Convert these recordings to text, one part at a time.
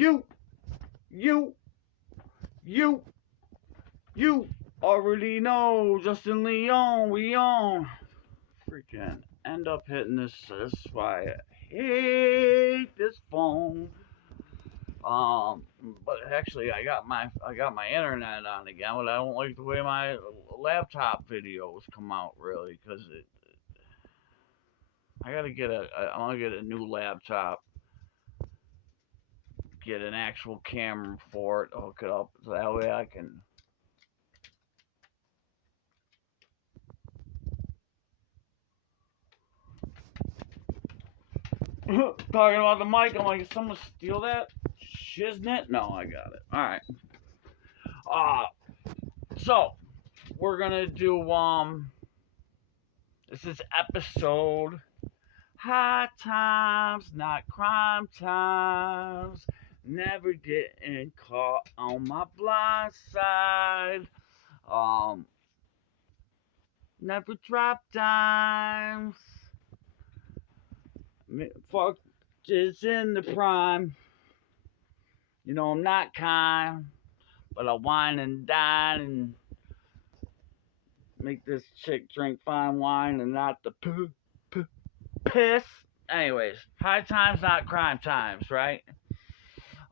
You, you, you, you already know Justin Leon, we on. Freaking end up hitting this. This is why I hate this phone. But actually, I got my internet on again, but I don't like the way my laptop videos come out really, cause I want to get a new laptop, get an actual camera for it, hook it up, so that way I can. Talking about the mic, I'm like, is someone steal that? Shiznit? No, I got it. All right. Uh, so we're gonna do This is episode High Times, Not Crime Times. Never getting caught on my blind side. Um, Never drop dimes. Fuck is in the prime. You know I'm not kind, but I wine and dine and make this chick drink fine wine and not the piss. Anyways, high times, not crime times, right?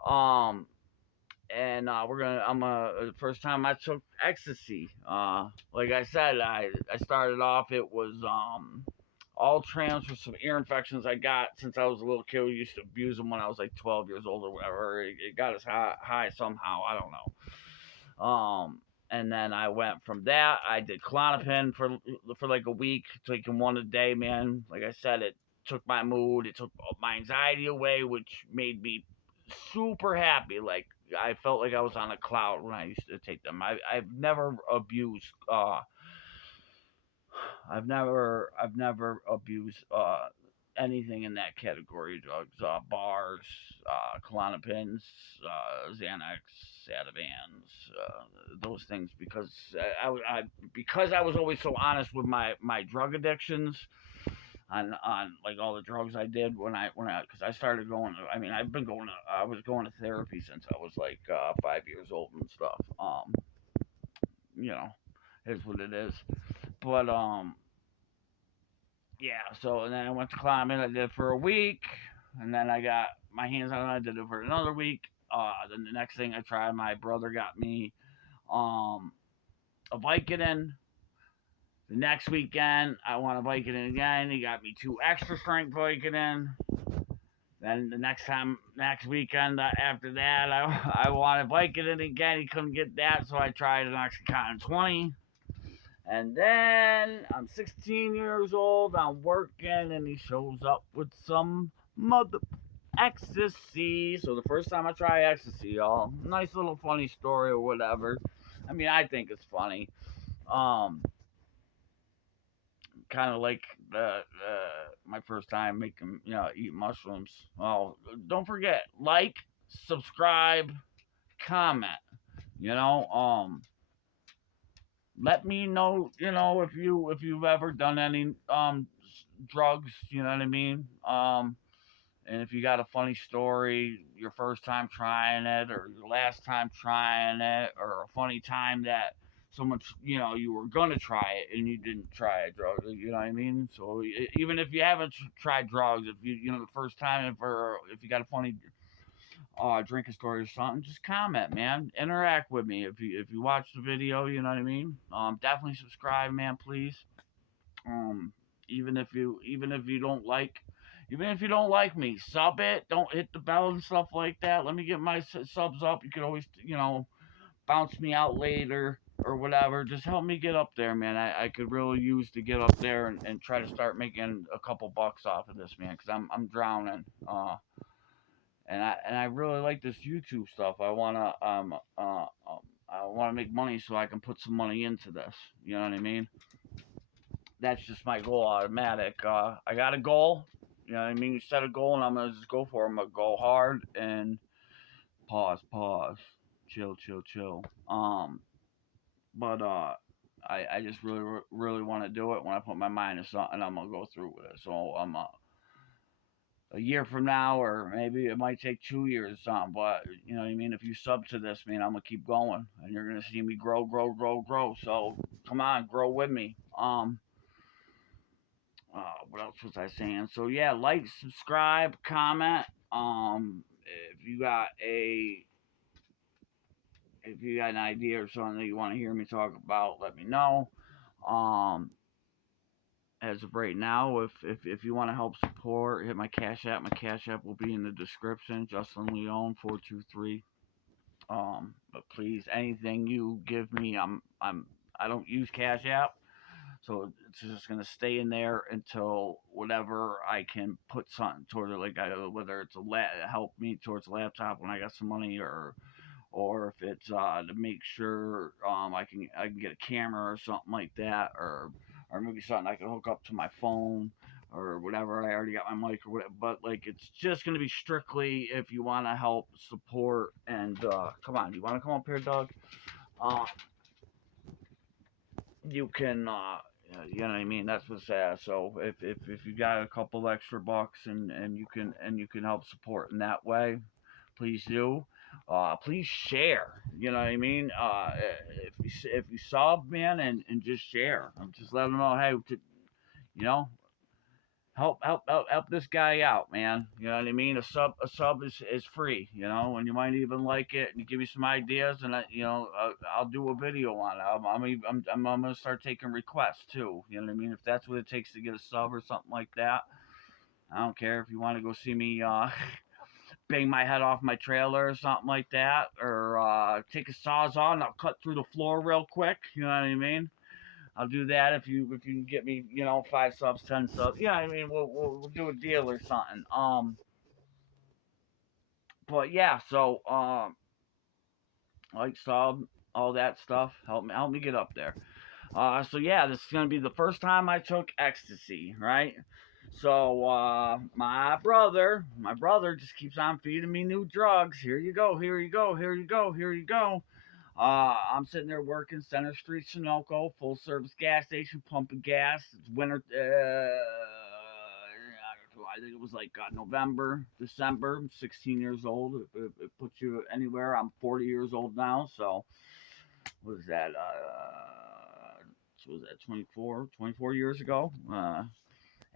Um, and the first time I took ecstasy. Like I said, I started off. It was all trans for some ear infections I got since I was a little kid. We used to abuse them when I was like 12 years old or whatever. It got us high somehow. I don't know. And then I went from that. I did Klonopin for like a week, taking one a day, man. Like I said, it took my mood, it took my anxiety away, which made me super happy. Like I felt like I was on a cloud when I used to take them. I've never abused. I've never abused anything in that category of drugs. Bars, Klonopins, Xanax, Ativans, those things, because because I was always so honest with my drug addictions on like all the drugs I did because I started going. I mean, I was going to therapy since I was like 5 years old and stuff. You know, is what it is. But yeah. So and then I went to climbing. I did it for a week, and then I got my hands on it. I did it for another week. Then the next thing I tried, my brother got me a Vicodin. The next weekend, I want a Vicodin again. He got me 2 extra strength Vicodin. Then the next weekend after that, I wanted Vicodin again. He couldn't get that, so I tried an Oxycontin 20. And then I'm 16 years old, I'm working, and he shows up with some mother ecstasy. So the first time I try ecstasy, y'all, nice little funny story or whatever. I mean, I think it's funny. Um, Kind of like my first time making eat mushrooms. Oh, don't forget, like, subscribe, comment. You know, let me know. If you've ever done any drugs. You know what I mean. And if you got a funny story, your first time trying it, or your last time trying it, or a funny time that someone, you were gonna try it and you didn't try a drug, you know what I mean? So even if you haven't tried drugs, if the first time, if you got a funny drinking story or something, just comment, man. Interact with me if you watch the video, you know what I mean? Definitely subscribe, man, please. Um, even if you don't like me, sub it. Don't hit the bell and stuff like that. Let me get my subs up. You can always, bounce me out later or whatever. Just help me get up there, man. I could really use to get up there and try to start making a couple bucks off of this, man, because I'm drowning. And I really like this YouTube stuff. I wanna make money so I can put some money into this. You know what I mean? That's just my goal, automatic. I got a goal. You know what I mean? You set a goal, and I'm gonna just go for it. I'm gonna go hard and pause, chill, chill, chill. But I just really want to do it. When I put my mind to something, I'm gonna go through with it. So a year from now, or maybe it might take 2 years or something. But you know what I mean. If you sub to this, man, I'm gonna keep going, and you're gonna see me grow, grow, grow, grow. So come on, grow with me. What else was I saying? So yeah, like, subscribe, comment. If you got a if you got an idea or something that you want to hear me talk about, let me know. Um, as of right now, if you want to help support, hit my Cash App. My Cash App will be in the description. Justin Leone 423. But please, anything you give me, I don't use Cash App, so it's just gonna stay in there until whatever I can put something toward it, like whether it's help me towards a laptop when I got some money, or if it's to make sure I can get a camera or something like that, or maybe something I can hook up to my phone or whatever. I already got my mic or whatever, but like it's just gonna be strictly if you want to help support. And come on, you want to come up here, Doug? Uh, you can. You know what I mean? That's what's sad. So if you got a couple extra bucks, and you can help support in that way, please do. Please share. You know what I mean? If you sub, man, and just share. I'm just letting them know, hey, you know, help this guy out, man. You know what I mean? A sub is free. You know, and you might even like it, and give me some ideas, and I'll do a video on it. I'm gonna start taking requests too. You know what I mean? If that's what it takes to get a sub or something like that. I don't care if you want to go see me bang my head off my trailer or something like that, or take a sawzall and I'll cut through the floor real quick. You know what I mean? I'll do that if you can get me 5 subs, 10 subs. Yeah, I mean we'll do a deal or something. But yeah, so like sub, all that stuff. Help me get up there. So yeah, this is gonna be the first time I took ecstasy, right? So my brother just keeps on feeding me new drugs. Here you go, here you go, here you go, here you go. I'm sitting there working Center Street, Sunoco, full service gas station, pumping gas. It's winter. I think it was like November, December. I'm 16 years old. It puts you anywhere. I'm 40 years old now. So what is that? So was that 24 years ago?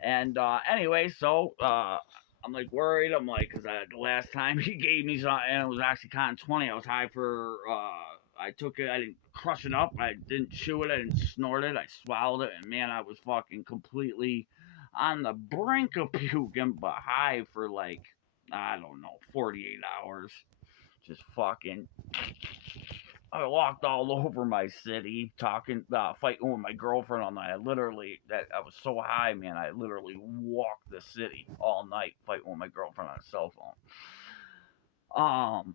And anyway, so I'm like worried. I'm like, cause the last time he gave me something, and it was actually Con 20. I was high for. I took it. I didn't crush it up. I didn't chew it. I didn't snort it. I swallowed it, and man, I was fucking completely on the brink of puking, but high for like I don't know, 48 hours. Just fucking I walked all over my city, fighting with my girlfriend all night. I was so high, man. I literally walked the city all night, fighting with my girlfriend on a cell phone.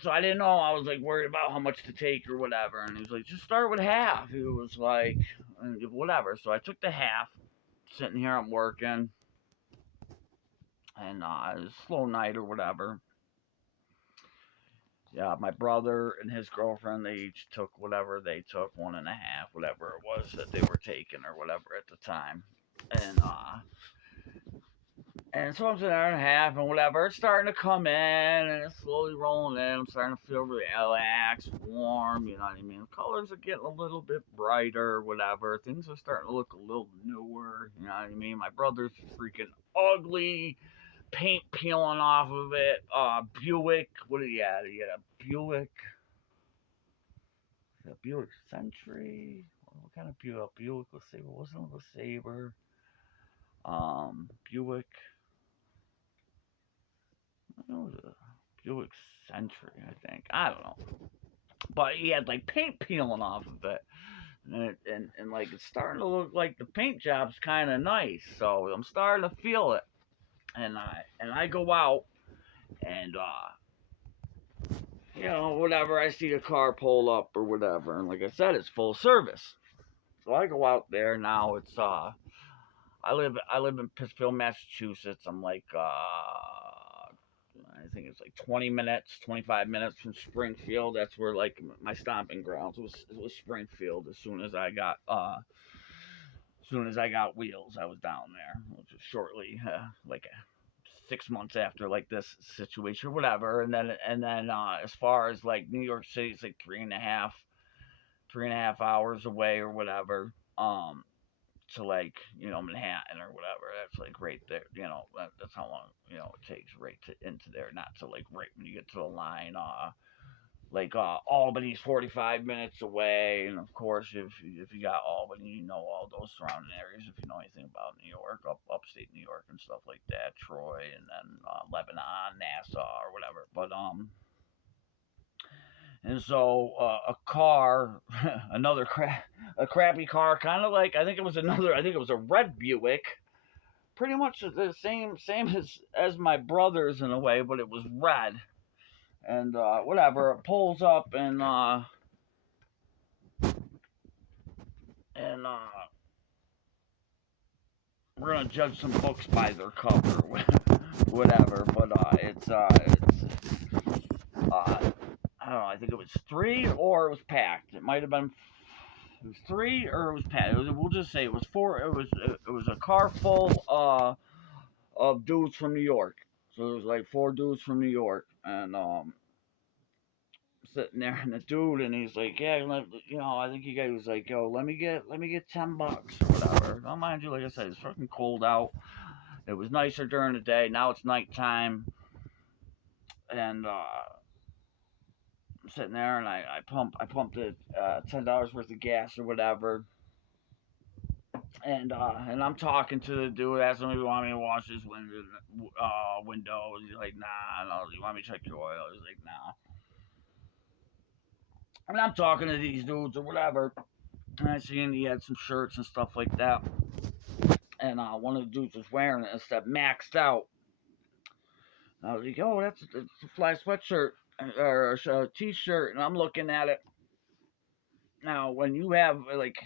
So I didn't know. I was like worried about how much to take or whatever, and he was like, just start with half. It was like, whatever. So I took the half. Sitting here, I'm working, and it was a slow night or whatever. Yeah, my brother and his girlfriend, they each took whatever they took, one and a half, whatever it was that they were taking or whatever at the time. And so I'm sitting there and a half and whatever. It's starting to come in and it's slowly rolling in. I'm starting to feel really relaxed, warm, you know what I mean? The colors are getting a little bit brighter, whatever. Things are starting to look a little newer, you know what I mean? My brother's freaking ugly, paint peeling off of it. Buick, what did he have? He had a Buick. A Buick Century. What kind of Buick? Buick LeSabre. Wasn't it LeSabre? Buick. I don't know. It was a Buick Century, I think. I don't know. But he had like paint peeling off of it. And like it's starting to look like the paint job's kind of nice. So I'm starting to feel it. And I go out and whatever, I see a car pull up or whatever, and like I said, it's full service. So I go out there now. It's I live in Pittsfield, Massachusetts. I'm like I think it's like 20 minutes, 25 minutes from Springfield. That's where like my stomping grounds was Springfield. As soon as I got wheels, I was down there. Which was shortly, like 6 months after like this situation or whatever, and then as far as like New York City, it's like 3.5 hours away or whatever. To like Manhattan or whatever. That's like right there. That's how long it takes right into there. Not to like right when you get to the line. Like Albany's 45 minutes away, and of course if you got Albany, you know all those surrounding areas. If you know anything about New York, upstate New York and stuff like that, Troy, and then Lebanon, Nassau, or whatever. But and so a car, a crappy car, kind of like I think it was a red Buick, pretty much the same as my brother's in a way, but it was red. And whatever, it pulls up and we're gonna judge some books by their cover, whatever. But I don't know. I think it was three or it was packed. It might have been. It was three or it was packed. We'll just say it was four. It was a car full of dudes from New York. So there was like four dudes from New York, and sitting there, and the dude, and he's like, yeah, I think he was like, yo, let me get $10 or whatever. Now, mind you, like I said, it's fucking cold out. It was nicer during the day. Now it's nighttime, and I'm sitting there, and I pumped it $10 worth of gas or whatever, and I'm talking to the dude, asking him if he want me to wash his window. He's like, nah. And I was like, you want me to check your oil? He's like, nah. And I'm talking to these dudes or whatever, and I seen he had some shirts and stuff like that, and one of the dudes was wearing it and stuff maxed out. And I was like, oh, that's a fly sweatshirt or a t-shirt, and I'm looking at it. Now, when you have like,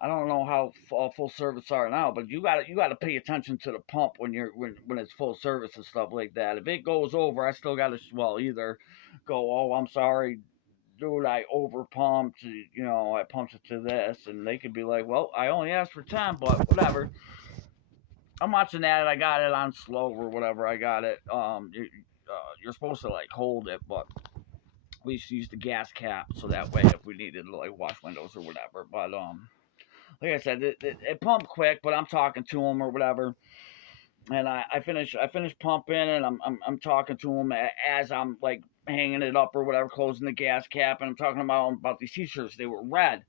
I don't know how full service are now, but you got to pay attention to the pump when it's full service and stuff like that. If it goes over, I still got to either go, oh, I'm sorry, dude, I over pumped, I pumped it to this, and they could be like, well, I only asked for 10, but whatever. I'm watching that, and I got it on slow or whatever. I got it. You're supposed to like hold it, but we used to use the gas cap so that way if we needed to like wash windows or whatever. But like I said, it pumped quick, but I'm talking to him or whatever. And I finish pumping, and I'm talking to him as I'm like hanging it up or whatever, closing the gas cap, and I'm talking about these t-shirts. They were red,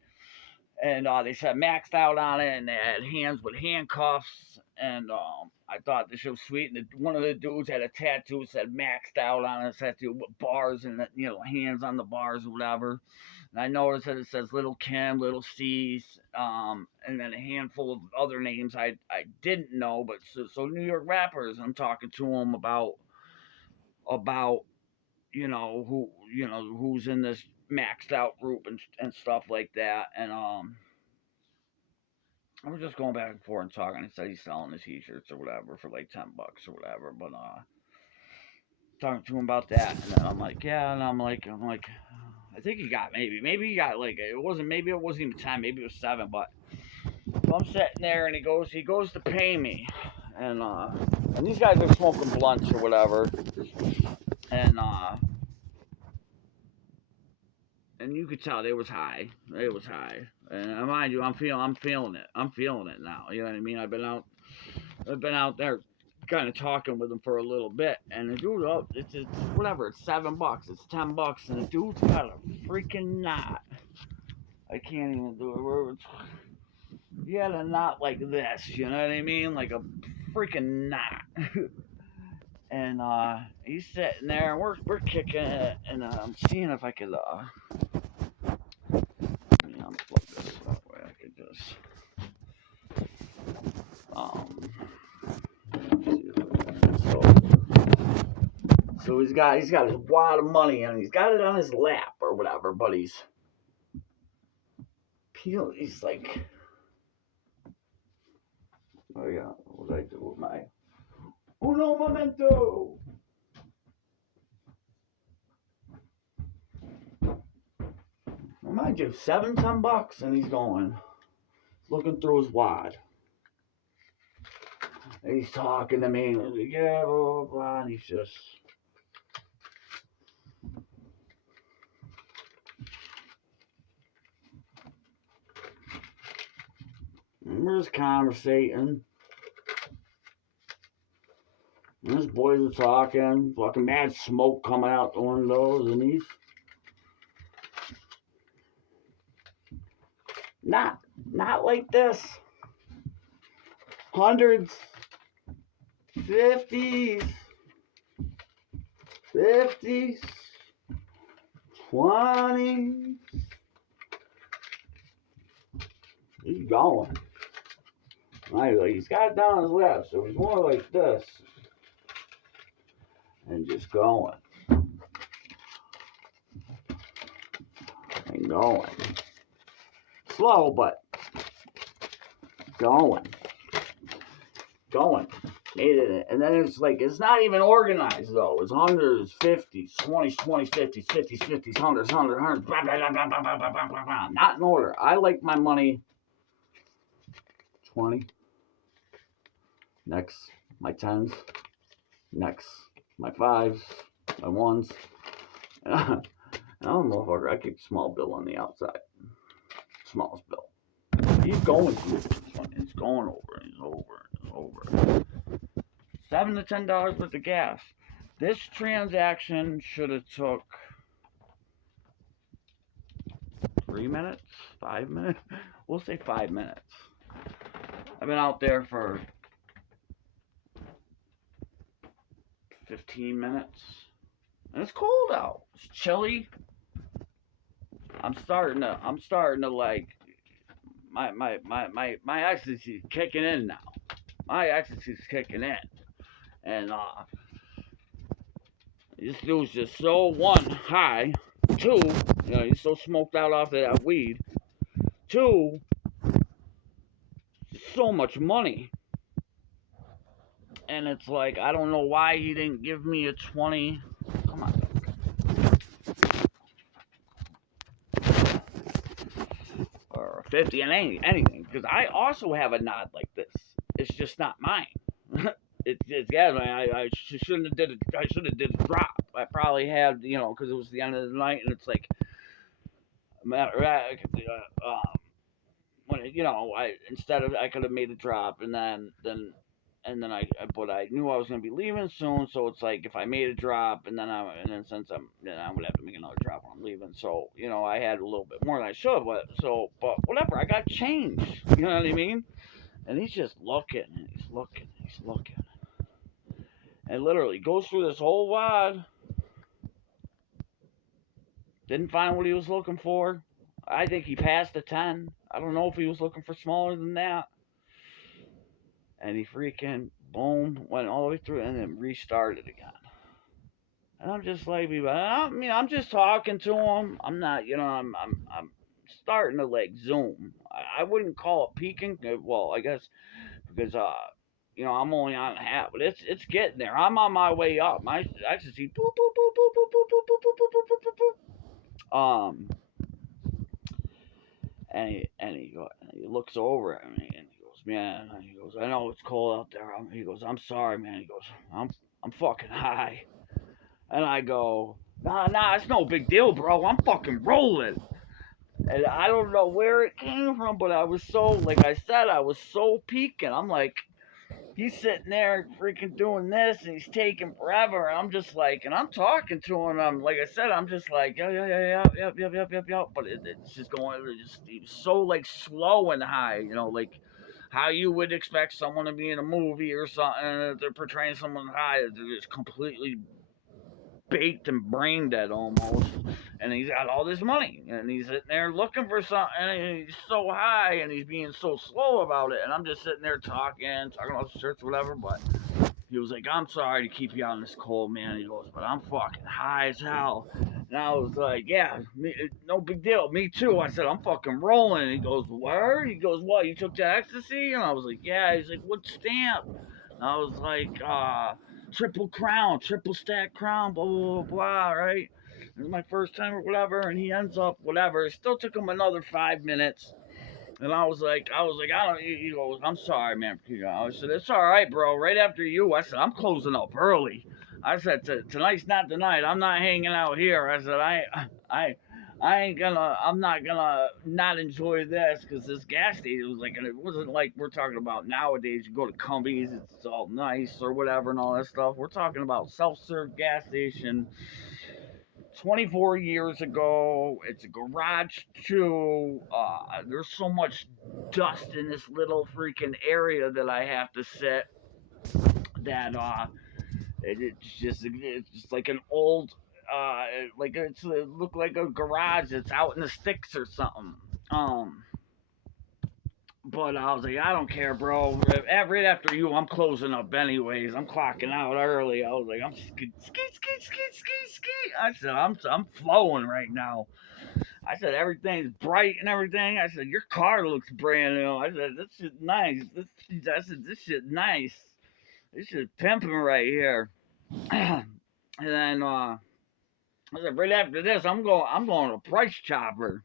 and they said maxed out on it, and they had hands with handcuffs, and I thought this was sweet. And one of the dudes had a tattoo that said maxed out on it, tattoo with bars and hands on the bars or whatever. And I noticed that it says Little Kim, Little C's, and then a handful of other names I didn't know, but so New York rappers. I'm talking to them about who's in this maxed out group and stuff like that, and I was just going back and forth and talking. He said he's selling his t-shirts or whatever for like $10 or whatever, but talking to him about that, and then I'm like, yeah, and I'm like, I think he got maybe he got like it wasn't even 10, maybe it was 7, but so I'm sitting there, and he goes to pay me, and these guys are smoking blunts or whatever, and you could tell they was high, and mind you, I'm feeling it now, you know what I mean? I've been out there kind of talking with him for a little bit, and the dude, it's whatever, it's $7, it's $10, and the dude's got a freaking knot. I can't even do it. He had a knot like this, you know what I mean? Like a freaking knot. And he's sitting there, and we're kicking it, and I'm seeing if I could let me unplug this that way I could just so he's got his wad of money, and he's got it on his lap or whatever, but he's like, oh yeah, what did I do with my uno momento? Well, mind you, $7-10, and he's looking through his wad. And he's talking to me, and he's like, yeah, blah, blah, blah, and he's just... And we're just conversating. And his boys are talking, fucking mad smoke coming out the windows, and he's not like this. Hundreds, 50s, 50s, 20s. He's going. He's got it down his left, so he's more like this. And just going. And going. Slow, but going. Going. Made it. And then it's like, it's not even organized though. It's hundreds, 50s, 20s, 20s, 50s, 50s, 50s, hundreds, hundreds, blah, blah, blah, blah, blah, blah, blah, blah, blah. Not in order. I like my money 20. Next, my 10s. Next, my 5s, my 1s. And I'm a motherfucker. I keep small bill on the outside. Smallest bill. He's going through this one. It's going over. It's over. It's over. $7 to $10 worth of gas. This transaction should have took 3 minutes, 5 minutes. We'll say 5 minutes. I've been out there for 15 minutes. And it's cold out. It's chilly. I'm starting to like my ecstasy is kicking in now. My ecstasy is kicking in. And this dude's just so one high. Two, he's so smoked out off of that weed. Two, so much money. And it's like, I don't know why he didn't give me a 20. Come on. Or a 50 and anything. Because I also have a nod like this. It's just not mine. I shouldn't have did it. I should have did a drop. I probably had, because it was the end of the night, and it's like, when I could have made a drop, and then but I knew I was gonna be leaving soon, so it's like if I made a drop, and then since I'm gonna have to make another drop when I'm leaving, so I had a little bit more than I should, but whatever, I got change, you know what I mean? And he's just looking, and he's looking, and he's looking. And literally goes through this whole wad. Didn't find what he was looking for. I think he passed a 10. I don't know if he was looking for smaller than that. And he freaking, boom, went all the way through and then restarted again. And I'm just like, I'm just talking to him. I'm not, I'm starting to like zoom. I wouldn't call it peaking. Well, I guess because I'm only on half, but it's getting there. I'm on my way up. I should see boop boop boop boop boop boop boop boop boop boop boop boop boop. And he looks over at me and he goes, man, and he goes, I know it's cold out there. He goes, I'm sorry, man. He goes, I'm fucking high. And I go, nah, it's no big deal, bro. I'm fucking rolling. And I don't know where it came from, but I was so, like I said, I was so peaking. I'm like, he's sitting there freaking doing this, and he's taking forever. And I'm just like, and I'm talking to him. I'm like I said, I'm just like, yeah. But it's just going. He was so like slow and high, like how you would expect someone to be in a movie or something. If they're portraying someone high, they're just completely baked and brain dead almost. And he's got all this money, and he's sitting there looking for something, and he's so high, and he's being so slow about it, and I'm just sitting there talking about the shirts, whatever, but he was like, I'm sorry to keep you on this cold, man. He goes, but I'm fucking high as hell. And I was like, yeah, no big deal, me too. I said, I'm fucking rolling. And he goes, where? He goes, what, you took that ecstasy? And I was like, yeah. He's like, what stamp? And I was like, triple stack crown, blah, blah, blah, blah, right? It was my first time or whatever, and he ends up, whatever. It still took him another 5 minutes. And I don't. He goes, I'm sorry, man. I said, it's all right, bro. Right after you, I said, I'm closing up early. I said, tonight's not the night. I'm not hanging out here. I said, I, I ain't gonna. I'm not gonna not enjoy this because this gas station was like, and it wasn't like we're talking about nowadays. You go to Cumbies, it's all nice or whatever and all that stuff. We're talking about self-serve gas station 24 years ago. It's a garage too. There's so much dust in this little freaking area that I have to sit that it's just like an old like it looked like a garage that's out in the sticks or something. Um, but I was like, I don't care, bro. Right after you, I'm closing up anyways. I'm clocking out early. I was like, I'm ski. I said, I'm flowing right now. I said, everything's bright and everything. I said, your car looks brand new. I said, this shit nice. I said, this shit nice. This shit pimping right here. And then I said, right after this, I'm going to Price Chopper.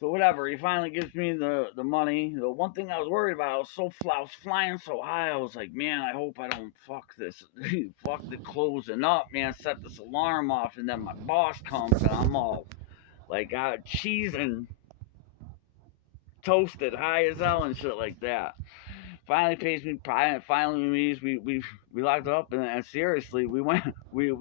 So whatever, he finally gives me the money. The one thing I was worried about, I was flying so high. I was like, man, I hope I don't fuck this, fuck the closing up, man. Set this alarm off, and then my boss comes, and I'm all like, cheese and toasted, high as hell, and shit like that. Finally pays me. Finally means we locked it up, and seriously, we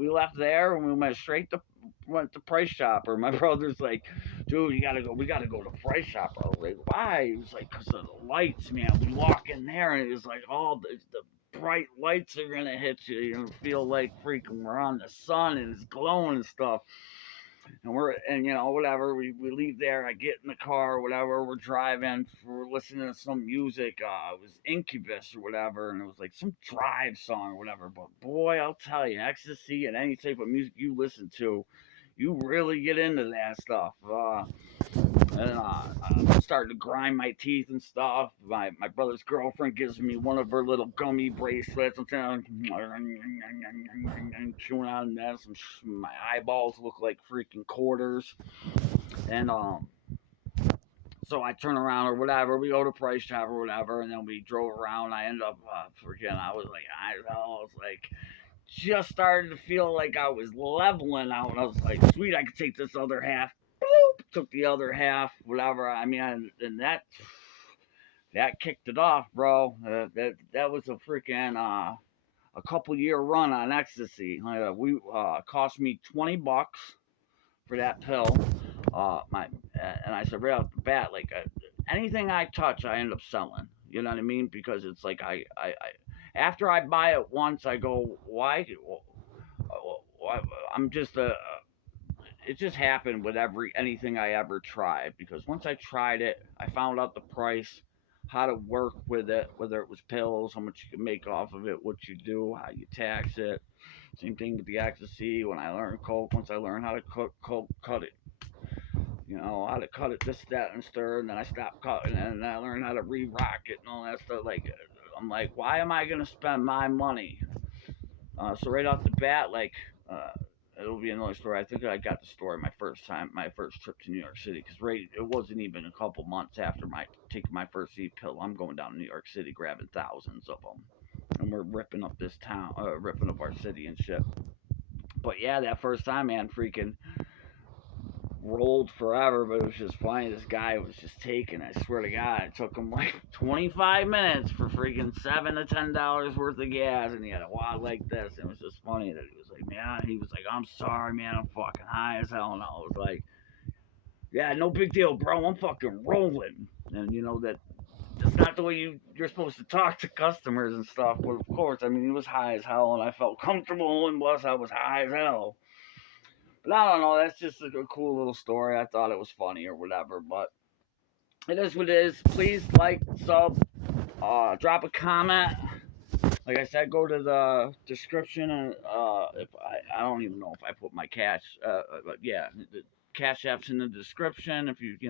left there and we went to Price Chopper. My brother's like, dude, we gotta go to Price Chopper. I was like, why? He was like, cause of the lights, man. We walk in there and it's like all the bright lights are gonna hit you. You're gonna feel like freaking we're on the sun and it's glowing and stuff. And whatever, we leave there. I get in the car, whatever, we're driving, we're listening to some music. It was Incubus or whatever, and it was like some drive song or whatever. But boy, I'll tell you, ecstasy and any type of music you listen to, you really get into that stuff. And I'm starting to grind my teeth and stuff. My brother's girlfriend gives me one of her little gummy bracelets. I'm telling chewing on that. My eyeballs look like freaking quarters. And so I turn around or whatever. We go to Price Chopper or whatever, and then we drove around. I ended up freaking. I was like just started to feel like I was leveling out. And I was like, sweet, I could take this other half. Boop, took the other half, whatever. I mean, and that kicked it off, bro. That was a freaking a couple year run on ecstasy. We cost me $20 for that pill. My and I said right off the bat, like anything I touch, I end up selling. You know what I mean? Because it's like I after I buy it once, I go, why? I'm just a. It just happened with anything I ever tried because once I tried it, I found out the price, how to work with it, whether it was pills, how much you can make off of it, what you do, how you tax it. Same thing with the ecstasy. When I learned coke, once I learned how to cut it, how to cut it, this, that, and stir, and then I stopped cutting it, and then I learned how to re-rock it and all that stuff. Like, I'm like, why am I gonna spend my money? So right off the bat, like, it'll be another story. I think I got the story my first trip to New York City, because it wasn't even a couple months after taking my first E pill. I'm going down to New York City, grabbing thousands of them, and we're ripping up this town, ripping up our city and shit. But yeah, that first time, man, freaking rolled forever, but it was just funny. This guy was just taking. I swear to God, it took him like 25 minutes for freaking $7 to $10 worth of gas, and he had a wad like this. And it was just funny that he was like, man, I'm sorry, man, I'm fucking high as hell, and I was like, yeah, no big deal, bro, I'm fucking rolling. And that's not the way you're supposed to talk to customers and stuff. But of course, I mean, he was high as hell, and I felt comfortable, and plus I was high as hell. But I don't know, that's just a cool little story. I thought it was funny or whatever, but it is what it is. Please like, sub, drop a comment. Like I said, go to the description, and if I don't even know if I put my cash, but yeah, the cash app's in the description. If if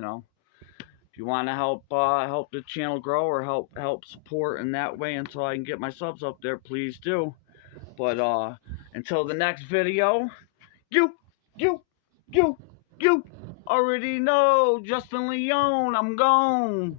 you want to help the channel grow or help support in that way until I can get my subs up there, please do. But until the next video, you, you, you, you. Already know, Justin Leone, I'm gone.